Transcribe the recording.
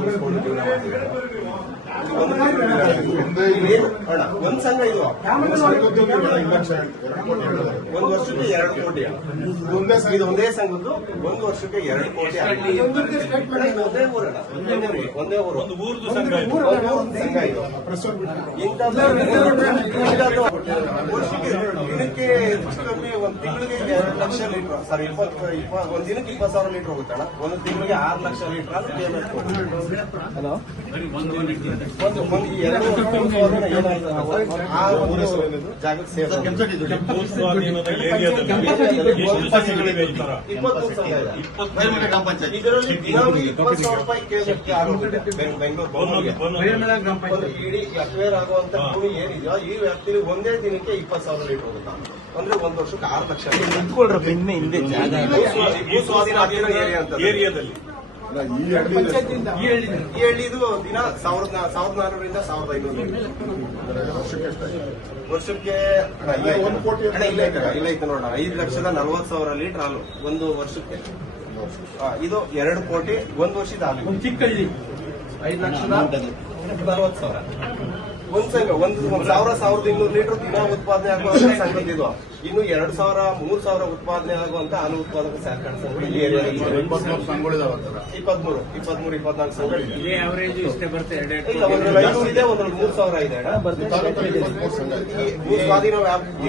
ಮುಗಿಸ್ಕೊಂಡು ಜೀವನ ಮಾಡ್ತಿದ್ದಾರೆ. ಒಂದ್ ಸಂಘ ಇದು ಒಂದು ವರ್ಷಕ್ಕೆ 2 ಕೋಟಿ. ಇದು ಒಂದೇ ಸಂಘದ್ದು 1 ವರ್ಷಕ್ಕೆ 2 ಕೋಟಿ. ಒಂದೇ ಊರು ಒಂದು ಊರ್ದು ಸಂಘ ಇದು. ವರ್ಷಕ್ಕೆ ದಿನಕ್ಕೆ ಒಂದು ತಿಂಗಳಿಗೆ 2 ಲಕ್ಷ ಲೀಟರ್ ಸರ್, ಒಂದ್ ದಿನಕ್ಕೆ 20,000 ಲೀಟರ್ ಹೋಗುತ್ತಣ್ಣ. ಒಂದು ತಿಂಗಳಿಗೆ 6 ಲಕ್ಷ ಲೀಟರ್ ಅಂತ ಪೇಮೆಂಟ್ ಜಾಗಕ್ಕೆ ಸೇವೆ. 22 ಇದರಲ್ಲಿ ದಿನಾಂಕ 20,000 ರೂಪಾಯಿ ಕೇಳಕ್ಕೆ ಆಗುತ್ತೆ. ಬೆಂಗಳೂರು ಇಡೀ ಅಕ್ವೇರ್ ಆಗುವಂತ ಭೂಮಿ ಏನಿದೆಯೋ ಈ ವ್ಯಾಪ್ತಿಯಲ್ಲಿ ಒಂದೇ ದಿನಕ್ಕೆ 20,000 ಲೀಟರ್ ಹೋಗುತ್ತಾ ಅಂದ್ರೆ 1 ವರ್ಷಕ್ಕೆ 6 ಲಕ್ಷ ಏರಿಯಾದಲ್ಲಿ. ಈ ಹಳ್ಳಿದು ದಿನ 1,400ರಿಂದ 1,500 ವರ್ಷಕ್ಕೆ ಇಲ್ಲ ಐತೆ ನೋಡೋಣ. 5,40,000 ಲೀಟರ್ ಹಾಲು ಒಂದು ವರ್ಷಕ್ಕೆ. ಇದು 2 ಕೋಟಿ 1 ವರ್ಷದ ಹಾಲು. ಚಿಕ್ಕಳ್ಳಿ 5,40,000 ಒಂದ್ ಸಂಘ. 1,000-1,200 ಲೀಟರ್ ದಿನ ಉತ್ಪಾದನೆ ಆಗುವಂತ ಸಂಘದಿದು. ಇನ್ನು 2,000, 3,000 ಉತ್ಪಾದನೆ ಆಗುವಂತ ಹಾಲು ಉತ್ಪಾದಕ ಸಹಕಾರ ಸಂಘಗಳು ಈ ಏರಿಯಾದಲ್ಲಿ 23, 24 ಸಂಘಗಳಿದೆ. ಒಂದ್ರಲ್ಲಿ 500 ಇದೆ, ಒಂದ್ರಲ್ಲಿ 3,000 ಇದೆ. ಸ್ವಾಧೀನ ವ್ಯಾಪ್ತಿ